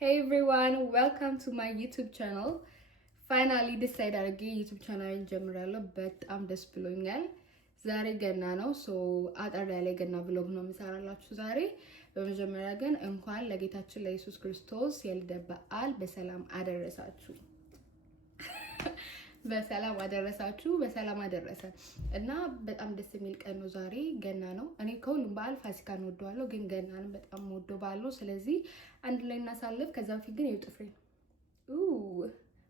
Hey everyone, welcome to my YouTube channel. Finally decide አድርጌ YouTube channel ጀምራለሁ። በጣም ደስ ብሎኛል። ዛሬ ገና ነው። ሶ አጠር ያለ ገና vlog ነው የምሰራላችሁ ዛሬ። በመጀመሪያ ግን እንኳን ለጌታችን ለኢየሱስ ክርስቶስ የልደት በዓል በሰላም አደረሳችሁ። በሰላም አደረሳችሁ፣ በሰላም አደረሰ እና በጣም ደስ የሚል ቀን ነው ዛሬ። ገና ነው። እኔ ከሁሉም በዓል ፋሲካን ወደዋለሁ፣ ግን ገናንም በጣም ወደው በዓል ነው። ስለዚህ አንድ ላይ እናሳልፍ። ከዛ በፊት ግን ይኸው ጥፍሬ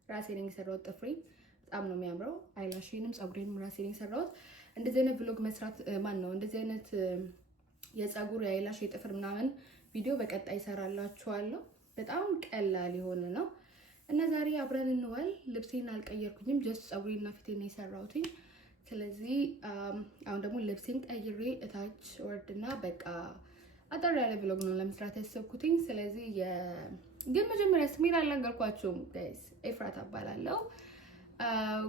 ራሴ ነኝ የሰራሁት። ጥፍሬ በጣም ነው የሚያምረው። አይላሽንም ፀጉሬንም ራሴ ነኝ የሰራሁት። እንደዚህ አይነት vlog መስራት ነው እንደዚህ አይነት የፀጉር የአይላሽ የጥፍር ምናምን ቪዲዮ በቀጣይ እሰራላችኋለሁ። በጣም ቀላል የሆነ ነው። እና ዛሬ አብረን እንዋል። ልብሴን አልቀየርኩኝም፣ ጀስት ፀጉሬና ፊቴን ነው የሰራሁት። ስለዚህ አሁን ደግሞ ልብሴን ቀይሬ እታች ወርድና በቃ አጠር ያለ vlog ነው ለመስራት ያሰብኩት። ስለዚህ ግን መጀመሪያ ስሜን አልነገርኳችሁም ጋይስ። ኤፍራታ እባላለሁ።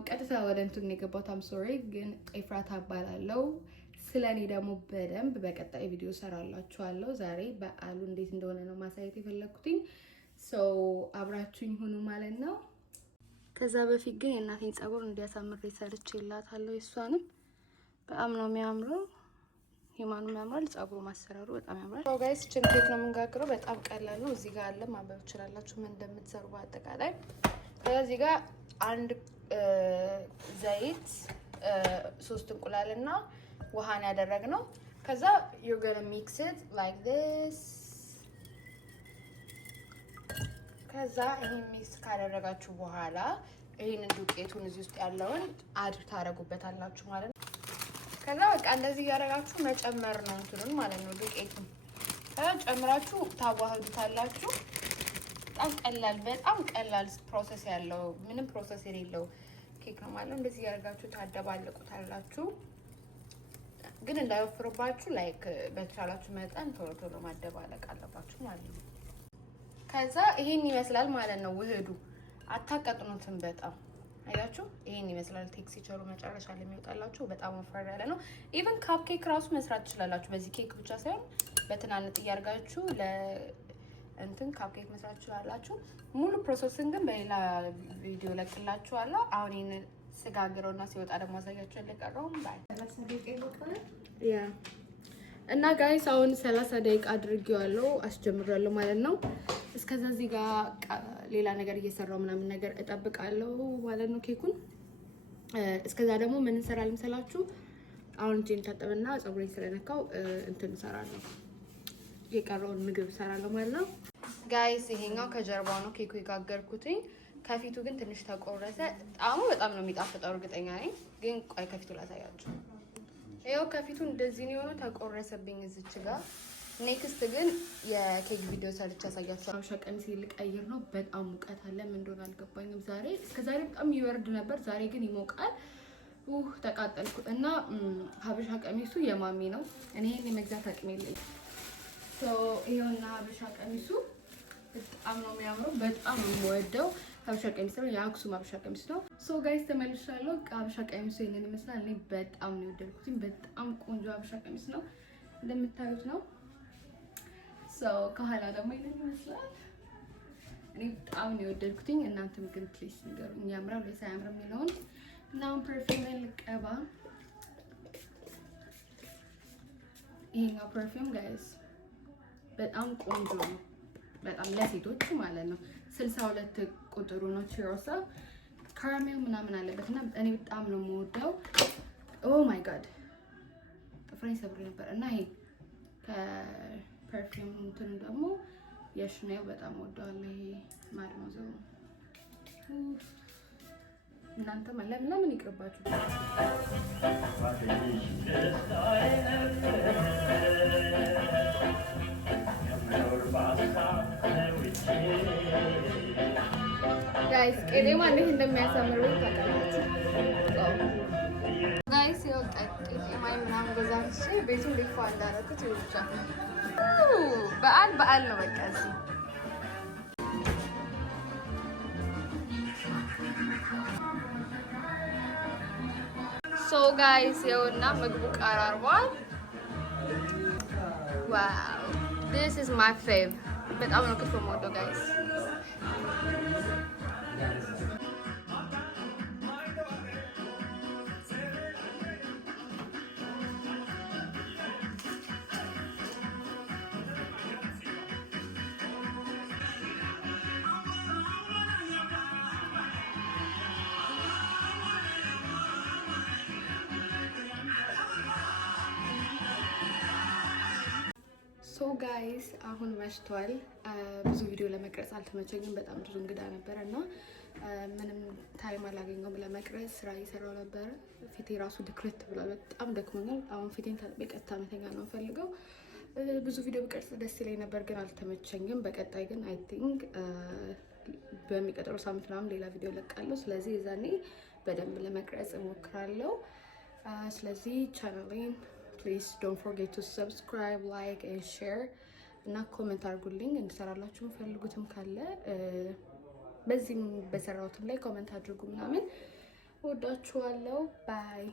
ቀጥታ ወደ እንትን ነው የገባሁት። አም ሶሪ፣ ግን ኤፍራታ እባላለሁ። ስለኔ ደግሞ በደንብ በቀጣይ ቪዲዮ ሰራላችኋለሁ። ዛሬ በዓሉ እንዴት እንደሆነ ነው ማሳየት የፈለኩት። ሶ አብራችሁኝ ሁኑ ማለት ነው። ከዛ በፊት ግን የእናቴን ፀጉር እንዲያሳምር ሰርቼላታለሁ። እሷንም በጣም ነው የሚያምረው። ሂማኑም ያምራል፣ ፀጉሩ ማሰራሩ በጣም ያምራል። ሶ ጋይስ ቺን ኬክ ነው የምንጋግረው። በጣም ቀላል ነው። እዚህ ጋር አለ፣ ማንበብ ትችላላችሁ ምን እንደምትሰሩ በአጠቃላይ። ከዚህ ጋር አንድ ዘይት፣ 3 እንቁላልና ውሃን ያደረግነው። ከዛ you're gonna mix it like this። ከዛ ይሄን ሚክስ ካደረጋችሁ በኋላ ይሄን ዱቄቱን እዚህ ውስጥ ያለውን አድ ታረጉበታላችሁ ማለት ነው። ከዛ በቃ እንደዚህ ያደረጋችሁ መጨመር ነው እንትኑን ማለት ነው ዱቄቱን። ከዛ ጨምራችሁ ታዋህዱታላችሁ። በጣም ቀላል ፕሮሰስ ያለው ምንም ፕሮሰስ የሌለው ኬክ ነው ማለት ነው። እንደዚህ ያደርጋችሁ ታደባልቁታላችሁ። ግን እንዳይወፍርባችሁ ላይክ በተቻላችሁ መጠን ቶሎ ማደባለቅ አለባችሁ ማለት ነው። ከዛ ይሄን ይመስላል ማለት ነው ውህዱ። አታቀጥኑትም በጣም አያችሁ፣ ይሄን ይመስላል ቴክስቸሩ መጨረሻ ላይ የሚወጣላችሁ። በጣም ወፍራም ያለ ነው። ኢቭን ካፕ ኬክ ራሱ መስራት ትችላላችሁ። በዚህ ኬክ ብቻ ሳይሆን በትናንጥ እያርጋችሁ ለእንትን ካፕ ኬክ መስራት ትችላላችሁ። ሙሉ ፕሮሰስን ግን በሌላ ቪዲዮ ለቅላችኋለሁ። አሁን ይሄን ስጋግረውና ሲወጣ ደግሞ አሳያችኋለሁ። ለቀረውም ባይ እና ጋይስ አሁን 30 ደቂቃ አድርጌዋለሁ፣ አስጀምራለሁ ማለት ነው። እስከዛ እዚህ ጋር ሌላ ነገር እየሰራው ምናምን ነገር እጠብቃለሁ ማለት ነው ኬኩን። እስከዛ ደግሞ ምን እንሰራለን መሰላችሁ? አሁን እጄን ታጠብና ፀጉሬን ስለነካው እንትን እሰራለሁ፣ የቀረውን ምግብ እሰራለሁ ማለት ነው ጋይስ። ይሄኛው ከጀርባው ነው ኬኩ የጋገርኩትኝ። ከፊቱ ግን ትንሽ ተቆረሰ። ጣዕሙ በጣም ነው የሚጣፍጠው እርግጠኛ ነኝ። ግን ቆይ ከፊቱ ላሳያችሁ። ይሄው ከፊቱ እንደዚህ ነው የሆነው፣ ተቆረሰብኝ እዚች ጋር። ኔክስት ግን የኬክ ቪዲዮ ሰርች ያሳያችኋለሁ። ሀበሻ ቀሚስ ልቀይር ነው። በጣም ሙቀት አለ፣ ምን እንደሆነ አልገባኝም ዛሬ። እስከዛሬ በጣም ይወርድ ነበር፣ ዛሬ ግን ይሞቃል። ተቃጠልኩ። እና ሀበሻ ቀሚሱ የማሚ ነው። እኔ ይሄን የመግዛት አቅም የለኝም። ሶ ይሄውና ሀበሻ ቀሚሱ በጣም ነው የሚያምረው፣ በጣም ነው የምወደው። ሀበሻ ቀሚስ ነው፣ የአክሱም ሀበሻ ቀሚስ ነው። ሶ ጋይስ ተመልሻለሁ። ሀበሻ ቀሚሱ ይሄንን ይመስላል። እኔ በጣም ነው የወደድኩት። በጣም ቆንጆ ሀበሻ ቀሚስ ነው፣ እንደምታዩት ነው። ሶ ከኋላ ደግሞ ይሄንን ይመስላል። እኔ በጣም ነው የወደድኩት። እናንተም ግን ፕሊስ ንገሩኝ ያምራል ወይስ አያምርም የሚለውን። እና አሁን ፐርፊውም ልቀባ። ይሄኛው ፐርፊውም ጋይስ በጣም ቆንጆ ነው፣ በጣም ለሴቶች ማለት ነው። 62 ቁጥሩ ነው። ቺሮሳ ካራሜል ምናምን አለበት እና እኔ በጣም ነው የምወደው። ኦ ማይ ጋድ ጥፍሬን ሰብሬ ነበር። እና ይሄ ከፐርፊውም እንትን ደግሞ የሽኔል በጣም ወደዋለሁ። ይሄ ማድሞዘው እናንተ ለምን ይቅርባችሁ። ጋይስ ቀሌማ እንዴት እንደሚያሳምር ታውቃላችሁ ጋይስ። ይወጣጥ ቀሌማ ምናምን ገዛች ቤቱን ሊፋ እንዳደረኩት ይውጫ። በዓል ነው በቃ እዚህ። ሶ ጋይስ ይኸውና ምግቡ ቀራርቧል። ዋው this is my fave። በጣም ነው ክትፎ የምወደው ጋይስ። ጋይስ አሁን መሽቷል። ብዙ ቪዲዮ ለመቅረጽ አልተመቸኝም። በጣም ብዙ እንግዳ ነበረ እና ምንም ታይም አላገኘሁም ለመቅረጽ። ስራ እየሰራሁ ነበረ። ፊቴ ራሱ ድክርት ብሏል። በጣም ደክሞኛል። አሁን ፊቴን ታጥቤ ቀጥታ መተኛ ነው የምፈልገው። ብዙ ቪዲዮ ብቀርጽ ደስ ይለኝ ነበር ግን አልተመቸኝም። በቀጣይ ግን አይ ቲንክ በሚቀጥለው ሳምንት ምናምን ሌላ ቪዲዮ ለቃለሁ። ስለዚህ የዛኔ በደንብ ለመቅረጽ እሞክራለሁ። ስለዚህ ቻናሌን ፕሊዝ ዶንት ፎርጌት ቱ ሰብስክራይብ ላይክ ኤንድ ሼር እና ኮሜንት አድርጉልኝ። እንድሰራላችሁ የምፈልጉትም ካለ በዚህም በሰራሁትም ላይ ኮሜንት አድርጉ ምናምን። ወዳችኋለሁ። ባይ